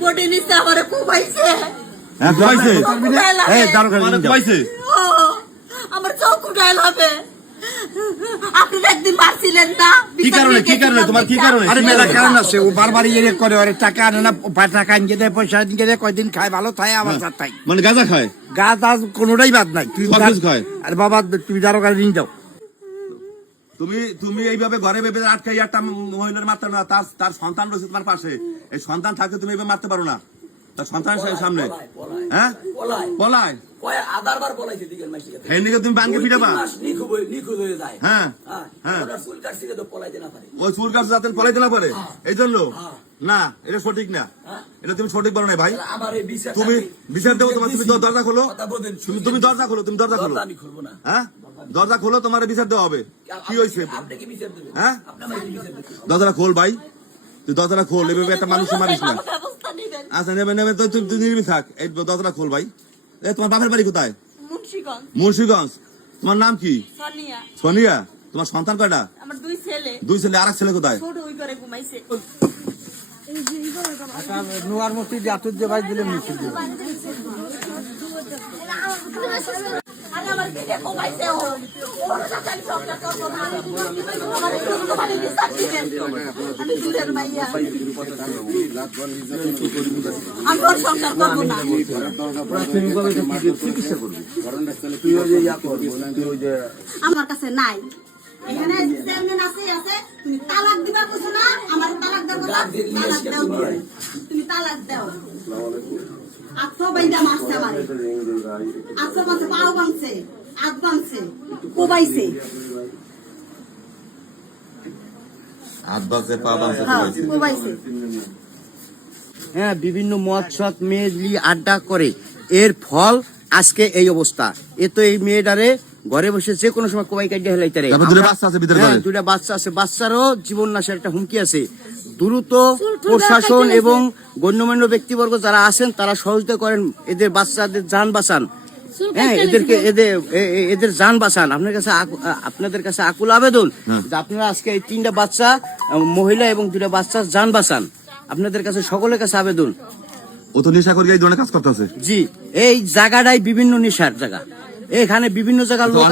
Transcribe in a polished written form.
Body নিচে আমারে কোবাইছে। হ্যাঁ কোবাইছে এই দাঁড় করে কোবাইছে আমার চোখ উঠাইল হবে। আপনি একদিন মারছিলেন না? কি কারণে তোমার কি কারণে? আরে মেলা কারণ আছে, ও বারবার ইয়ে করে, ওরে টাকা আনে না, টাকা আনকে দেয়, পয়সা আনকে দেয়, কয়দিন খায় ভালো খায়, আবার তাই মানে গাঁজা খায়, গাছ আজ কোনোটাই বাদ নাই। তুই খায়। আরে বাবা তুমি যারো গাড়ি নিয়ে যাও। তুমি এইভাবে ঘরে ভেবে আটকাই একটা মহিলার মারতে না, তার সন্তান রয়েছে তোমার পাশে, এই সন্তান থাকতে তুমি এইভাবে মারতে পারো না তার সন্তানের সামনে। হ্যাঁ পলায় তুমি বানকে পিটাবা। হ্যাঁ হ্যাঁ ওই চুল কাটছে যাতে পলাইতে না পারে, এই জন্য না, এটা সঠিক না, এটা তুমি সঠিক বলো না ভাই। তুমি বিচার দেবো তোমার, তুমি দরজা খোলো, তুমি দরজা খোলো, তুমি দরজা খোলো, হ্যাঁ দরজা খোলো, তোমার বিচার দেওয়া হবে। কি হয়েছে? হ্যাঁ দরজাটা খোল ভাই, তুই দরজাটা খোল, এভাবে একটা মানুষ মারিস না। আচ্ছা নেবে তো তুই নির্বি থাক, এই দরজাটা খোল ভাই। তোমার বাপের বাড়ি কোথায়? মুন্সিগঞ্জ। তোমার নাম কি? সোনিয়া। তোমার সন্তান কয়টা? দুই ছেলে। আর এক ছেলে কোথায়? নোয়ার মসজিদ আতুর যে ভাই দিলে মিছিল দিল। আমার কাছে নাই, এখানে চেয়ারম্যান আছে, তুমি তালাক দিবা কিছু না, আমার তালাক দাও, তালাক দাও, তুমি তালাক দাও। আচ্ছা বাইদা মারছে আমারে, আচ্ছা মারছে, পাও ভাঙছে, হাত ভাঙছে, কোবাইছে, হাত ভাঙছে, পা ভাঙছে, কোবাইছে। হ্যাঁ, বিভিন্ন মদ সৎ মেয়ে আড্ডা করে, এর ফল আজকে এই অবস্থা। এ তো এই মেয়েটারে ঘরে বসে যে কোনো সময় কোবাই কাটিয়ে হেলাইতে পারে। দুটা বাচ্চা আছে, বাচ্চারও জীবন নাশের একটা হুমকি আছে। দ্রুত প্রশাসন এবং গণ্যমান্য ব্যক্তিবর্গ যারা আছেন তারা সহযোগিতা করেন, এদের বাচ্চাদের যান বাঁচান। হ্যাঁ, এদের যান বাঁচান। আপনাদের কাছে আকুল আবেদন যে আপনারা আজকে এই 3টা বাচ্চা, মহিলা এবং 2টা বাচ্চার যান বাঁচান। আপনাদের কাছে সকলের কাছে আবেদন। ও তো নেশা করে এই ধরনের কাজ করতেছে। জি, এই জায়গাটাই বিভিন্ন নেশার জায়গা, এখানে বিভিন্ন জায়গার লোক